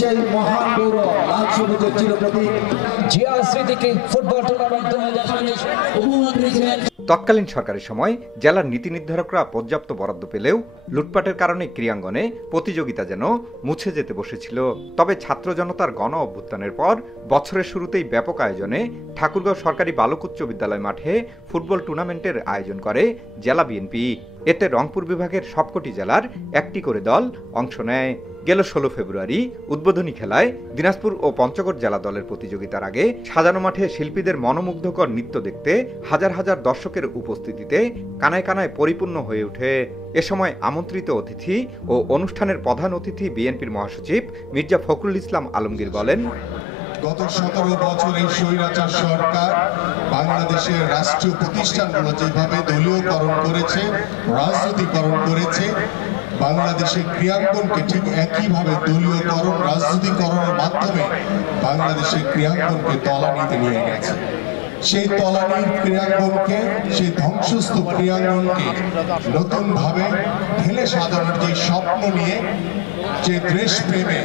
সেই মহান গৌরব লাল সবুজের চিরপ্রতীক জিয়া স্মৃতি ফুটবল টুর্নামেন্ট 2025 উপহার দিয়েছিলেন। তৎকালীন সরকারের সময় জেলার নীতি নির্ধারকরা পর্যাপ্ত বরাদ্দ পেলেও লুটপাটের কারণে ক্রীড়াঙ্গনে প্রতিযোগিতা যেন মুছে যেতে বসেছিল। তবে ছাত্র জনতার গণ অভ্যুত্থানের পর বছরের শুরুতেই ব্যাপক আয়োজনে ঠাকুরগাঁও সরকারি বালক উচ্চ বিদ্যালয় মাঠে ফুটবল টুর্নামেন্টের আয়োজন করে জেলা বিএনপি। এতে রংপুর বিভাগের সবকটি জেলার একটি করে দল অংশ নেয়। গেল 16 ফেব্রুয়ারি উদ্বোধনী খেলায় দিনাজপুর ও পঞ্চগড় জেলা দলের প্রতিযোগিতার আগে সাজানো মাঠে শিল্পীদের মনোমুগ্ধকর নৃত্য দেখতে হাজার হাজার দর্শকের উপস্থিতিতে কানায় কানায় পরিপূর্ণ হয়ে ওঠে। এ সময় আমন্ত্রিত অতিথি ও অনুষ্ঠানের প্রধান অতিথি বিএনপির মহাসচিব মির্জা ফখরুল ইসলাম আলমগীর বলেন, গত 17 বছর এই স্বৈরাচার সরকার বাংলাদেশের রাষ্ট্রীয় প্রতিষ্ঠানগুলো যেভাবে দলীয়করণ করেছে, রাজনীতিকরণ করেছে, বাংলাদেশের ক্রীড়াঙ্গনকে ঠিক একইভাবে দলীয়করণ, রাজনীতিকরণের মাধ্যমে বাংলাদেশের ক্রীড়াঙ্গনকে তলানিতে নিয়ে গেছে। সেই তলানির ক্রীড়াঙ্গনকে, সেই ধ্বংসস্তূপ ক্রীড়াঙ্গনকে নতুনভাবে ঢেলে সাজানোর যে স্বপ্ন নিয়ে, যে দেশপ্রেমে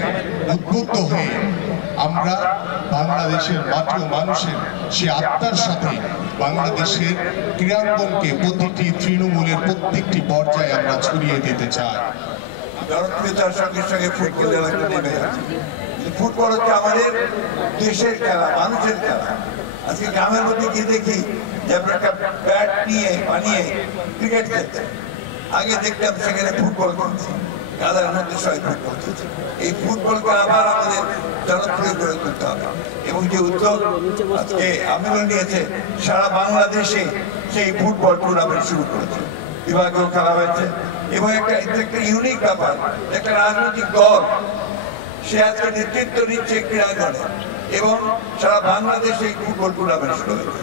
উদ্বুদ্ধ হয়ে আমরা বাংলাদেশের মাটি ও মানুষের সে আত্মার সাথে বাংলাদেশের ক্রীড়াঙ্গনকে প্রতিটি তৃণমূলের প্রত্যেকটি পর্যায়ে আমরা ছড়িয়ে দিতে চাই। জনপ্রিয়তার সঙ্গে সঙ্গে ফুটবল নেমে যাচ্ছে। ফুটবল হচ্ছে আমাদের দেশের খেলা, মানুষের খেলা। আজকে গ্রামের মধ্যে গিয়ে দেখি যে আমরা একটা ব্যাট নিয়ে বানিয়ে ক্রিকেট খেলছে। আগে দেখতাম সেখানে ফুটবল খেলছে, গাদার মধ্যে সবাই ফুটবল খেলছে। এই ফুটবলকে আবার আমাদের জনপ্রিয় করে তুলতে হবে এবং যে উদ্যোগ আজকে আমিনুল নিয়েছে, সারা বাংলাদেশে সেই ফুটবল টুর্নামেন্ট শুরু করেছে, বিভাগীয় খেলা হয়েছে এবং একটা ইউনিক ব্যাপার, একটা রাজনৈতিক দল সে আজকে নেতৃত্ব নিচ্ছে ক্রীড়াঙ্গনে এবং সারা বাংলাদেশে এই ফুটবল টুর্নামেন্ট শুরু হয়েছে।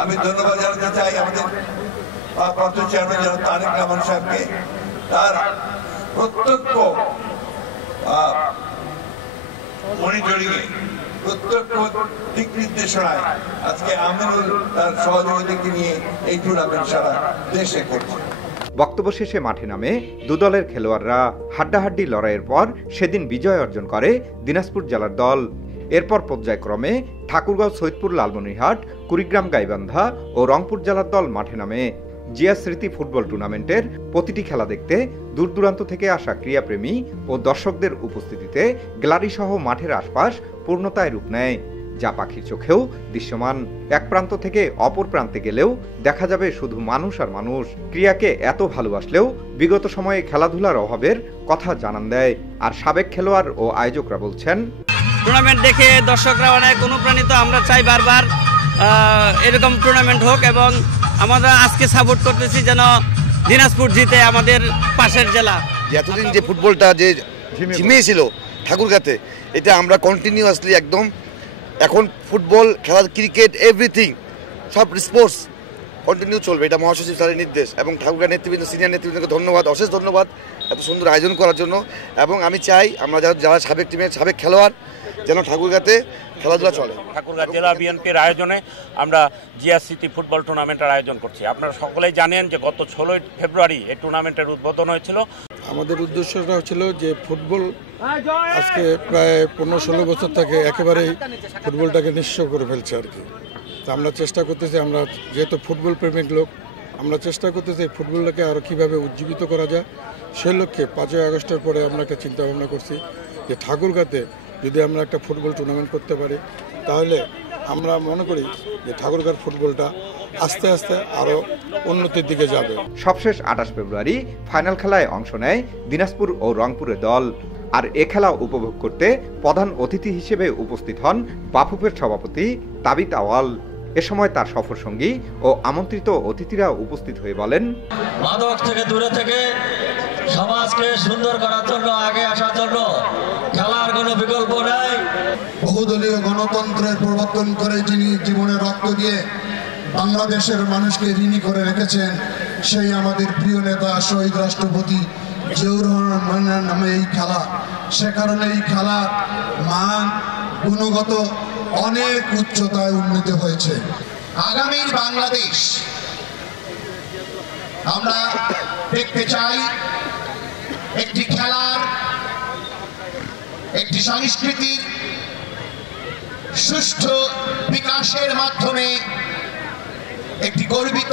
আমি ধন্যবাদ জানাতে চাই আমাদের ভারপ্রাপ্ত চেয়ারম্যান জনাব তারেক রহমান সাহেবকে, তার প্রত্যক্ষ মনিটরিংয়ে, প্রত্যক্ষ দিক নির্দেশনায় আজকে আমিনুল তার সহযোগীদেরকে নিয়ে এই টুর্নামেন্ট সারা দেশে করছে। বক্তব্য শেষে মাঠে নামে দুদলের খেলোয়াড়রা হাড্ডাহাড্ডি লড়াইয়ের পর সেদিন বিজয় অর্জন করে দিনাজপুর জেলার দল। এরপর পর্যায়ক্রমে ঠাকুরগাঁও, সৈয়দপুর, লালমনিরহাট, কুড়িগ্রাম, গাইবান্ধা ও রংপুর জেলার দল মাঠে নামে। জিয়া স্মৃতি ফুটবল টুর্নামেন্টের প্রতিটি খেলা দেখতে দূর দূরান্ত থেকে আসা ক্রীড়াপ্রেমী ও দর্শকদের উপস্থিতিতে গ্যালারি সহ মাঠের আশপাশ পূর্ণতায় রূপ নেয়, যা পাখির চোখেও দৃশ্যমান। এক প্রান্ত থেকে অপর প্রান্তে গেলেও দেখা যাবে শুধু মানুষ আর মানুষ। ক্রীড়াকে এত ভালোবাসলেও বিগত সময়ে খেলাধুলার অভাবের কথা জানান দেয়। আর সাবেক খেলোয়াড় ও আয়োজকরা বলছেন, টুর্নামেন্ট দেখে দর্শকরা অনেক অনুপ্রাণিত। আমরা চাই বারবার এরকম টুর্নামেন্ট হোক এবং আমরা আজকে সাপোর্ট করতেছি যেন দিনাজপুর জিতে আমাদের পাশের জেলা। এতদিন যে ফুটবলটা যে ঝিমিয়েছিল ঠাকুরগাঁতে, এটা আমরা কন্টিনিউয়াসলি একদম এখন ফুটবল খেলা, ক্রিকেট, এভরিথিং সব স্পোর্টস কন্টিনিউ চলবে। এটা মহাসচিব স্যারের নির্দেশ এবং ঠাকুরগাঁ নেতৃবৃন্দ, সিনিয়র নেতৃবৃন্দকে ধন্যবাদ, অশেষ ধন্যবাদ এত সুন্দর আয়োজন করার জন্য। এবং আমি চাই আমরা যারা সাবেক টিমের সাবেক খেলোয়াড় যেন ঠাকুরগাঁতে খেলাধুলা চলে। ঠাকুরগাঁ জেলা বিএনপির আয়োজনে আমরা জিয়া স্মৃতি ফুটবল টুর্নামেন্টের আয়োজন করছি। আপনারা সকলেই জানেন যে গত 16 ফেব্রুয়ারি এই টুর্নামেন্টের উদ্বোধন হয়েছিল। আমাদের উদ্দেশ্যটা ছিল যে ফুটবল আজকে প্রায় 15-16 বছর থেকে একেবারেই ফুটবলটাকে নিঃস্ব করে ফেলছে আর কি। তা আমরা চেষ্টা করতেছি, আমরা যেহেতু ফুটবল প্রেমিক লোক, আমরা চেষ্টা করতেছি ফুটবলটাকে আরও কীভাবে উজ্জীবিত করা যায়। সেই লক্ষ্যে 5ই আগস্টের পরে আমরা একটা চিন্তা ভাবনা করছি যে ঠাকুরগাঁতে যদি আমরা একটা ফুটবল টুর্নামেন্ট করতে পারি, তাহলে আমরা মনে করি যে ঠাকুরগাঁর ফুটবলটা আস্তে আস্তে আরও উন্নতির দিকে যাবে। সবশেষ 28 ফেব্রুয়ারি ফাইনাল খেলায় অংশ নেয় দিনাজপুর ও রংপুরের দল। আর এ খেলা উপভোগ করতে প্রধান অতিথি হিসেবে উপস্থিত হন বাফুফের সভাপতি তাবিত আওয়াল। এ সময় তার সফর সঙ্গী ও আমন্ত্রিত অতিথিরা উপস্থিত হয়ে বলেন, মাদক থেকে দূরে থেকে সমাজকে সুন্দর করার জন্য, আগে আসার জন্য খেলার কোনো বিকল্প নাই। বহুদলীয় গণতন্ত্রের প্রবর্তন করে যিনি জীবনে রক্ত দিয়ে বাংলাদেশের মানুষকে ঋণী করে রেখেছেন, সেই আমাদের প্রিয় নেতা শহীদ রাষ্ট্রপতি জিয়াউর রহমানের নামে এই খেলা। সে কারণে এই খেলার মান গুণগত অনেক উচ্চতায় উন্নীত হয়েছে। আগামীর বাংলাদেশ আমরা দেখতে চাই একটি খেলার একটি সংস্কৃতির সুষ্ঠু বিকাশের মাধ্যমে একটি গর্বিত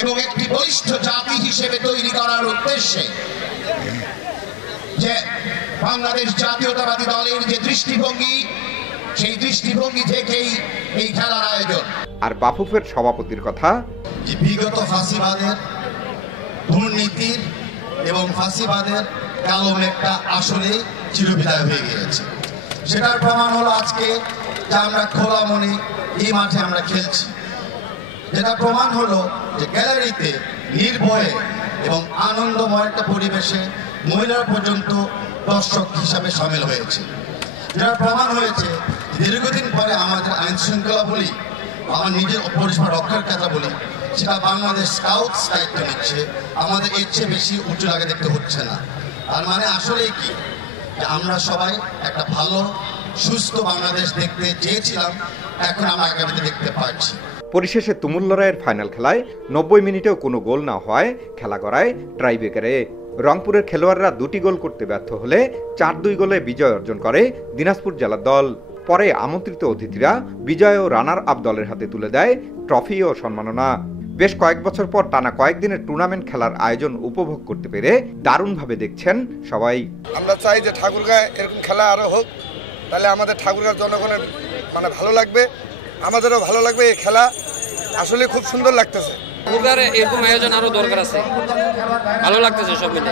এবং একটি বলিষ্ঠ জাতি হিসেবে তৈরি করার উদ্দেশ্যে যে বাংলাদেশ জাতীয়তাবাদী দলের যে দৃষ্টিভঙ্গি, সেই দৃষ্টিভঙ্গি থেকেই এই খেলার আয়োজন। আর বাফুফের সভাপতির কথা, যে বিগত ফাঁসিবাদের, দুর্নীতির এবং ফাঁসিবাদের কালো মেঘটা আসলে চিরবিদায় হয়ে গিয়েছে। সেটার প্রমাণ হলো আজকে যে আমরা খোলা মনে এই মাঠে আমরা খেলছি। যেটা প্রমাণ হলো যে গ্যালারিতে নির্ভয়ে এবং আনন্দময় একটা পরিবেশে মহিলারা পর্যন্ত দর্শক হিসাবে সামিল হয়েছে। যেটা প্রমাণ হয়েছে দীর্ঘদিন পরে আমাদের আইন শৃঙ্খলা বলি, আমার নিজের পরিষেবা রক্ষার কথা বলি, সেটা বাংলাদেশ স্কাউটস দায়িত্ব নিচ্ছে। আমাদের এর চেয়ে বেশি উঁচু লাগে দেখতে হচ্ছে না। তার মানে আসলেই কি যে আমরা সবাই একটা ভালো সুস্থ বাংলাদেশ দেখতে চেয়েছিলাম, এখন আমরা আগামীতে দেখতে পাচ্ছি। পরিশেষে তুমুল লড়াইয়ের ফাইনাল খেলায় 90 মিনিটেও কোনো গোল না হওয়ায় খেলা গড়ায় টাইব্রেকারে। রংপুরের খেলোয়াড়রা 2টি গোল করতে ব্যর্থ হলে 4-2 গোলে বিজয় অর্জন করে দিনাজপুর জেলার দল। পরে আমন্ত্রিত অতিথিরা বিজয় ও রানার আপ দলের হাতে তুলে দেয় ট্রফি ও সম্মাননা। বেশ কয়েক বছর পর টানা কয়েকদিনের টুর্নামেন্ট খেলার আয়োজন উপভোগ করতে পেরে দারুণভাবে দেখছেন সবাই। আমরা চাই যে ঠাকুরগাঁয় এরকম খেলা আরো হোক, তাহলে আমাদের ঠাকুরগাঁর জনগণের ভালো লাগবে, আমাদেরও ভালো লাগবে। এই খেলা আসলে খুব সুন্দর লাগতেছে। এরকম আয়োজন আরো দরকার আছে, ভালো লাগতেছে সব মিলে।